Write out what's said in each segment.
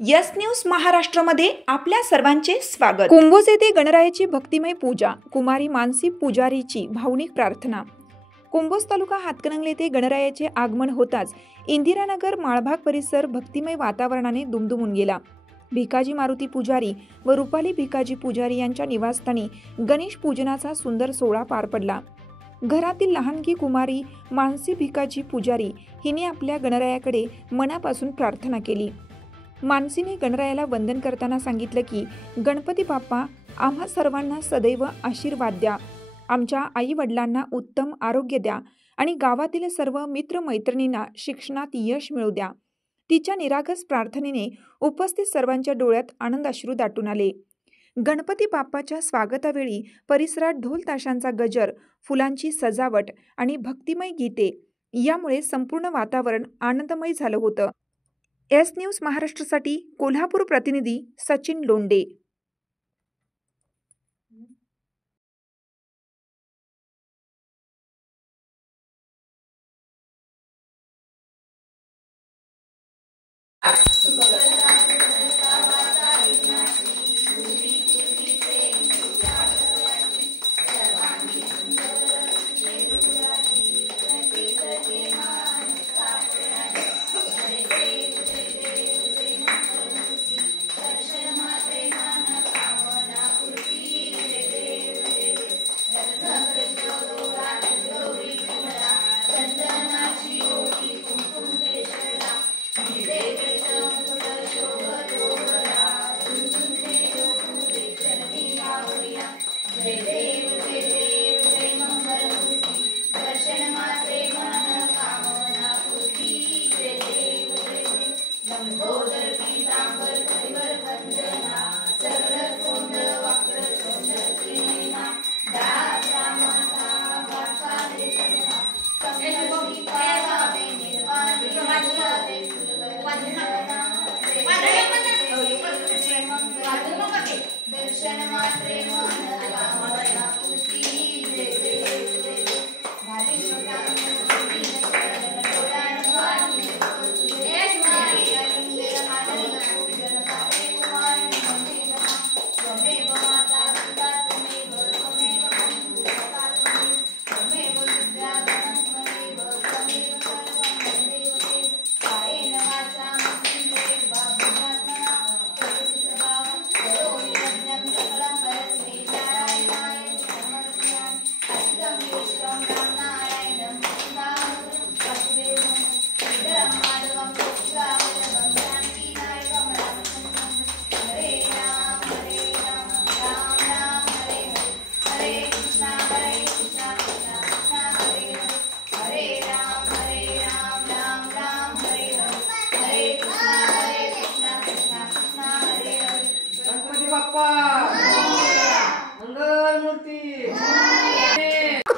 Yes news महाराष्ट्रामध्ये आपल्या सर्वांचे स्वागत। कुंभोज येथे गणरायाची भक्तिमय पूजा, कुमारी मानसी पुजारीची भावनिक प्रार्थना। कुंभोज तालुका हातकणंगले येथे गणरायाचे आगमन होताच इंदिरानगर माळभाग परिसर भक्तिमय वातावरणाने दुमदुमून गेला। भिकाजी मारुती पुजारी व रुपाली भिकाजी पुजारी यांच्या निवासस्थानी गणेश पूजनाचा सुंदर सोहळा पार पडला। घरातील लहानगी कुमारी मानसी भिकाजी पुजारी हिने आपल्या गणरायाकडे मनापासून प्रार्थना केली। मानसीने गणरायाला वंदन करताना सांगितलं की गणपती बाप्पा आम्हा सर्वांना सदैव आशीर्वाद द्या, आमच्या आई वडिलांना उत्तम आरोग्य द्या आणि गावातील सर्व मित्र मैत्रिणींना शिक्षणात यश मिळू द्या। तिच्या निरागस प्रार्थनेने उपस्थित सर्वांच्या डोळ्यात आनंदाश्रू दाटून आले। गणपती बाप्पाच्या स्वागतावेळी परिसरात ढोल ताशांचा गजर, फुलांची सजावट आणि भक्तिमय गीते यामुळे संपूर्ण वातावरण आनंदमय झालं होतं। एस न्यूज महाराष्ट्रासाठी कोल्हापूर प्रतिनिधी सचिन लोंडे।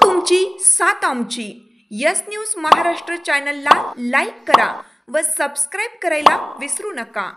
तुमची साथ आमची। यस न्यूज महाराष्ट्र चॅनलला लाईक करा व सबस्क्राईब करायला विसरू नका।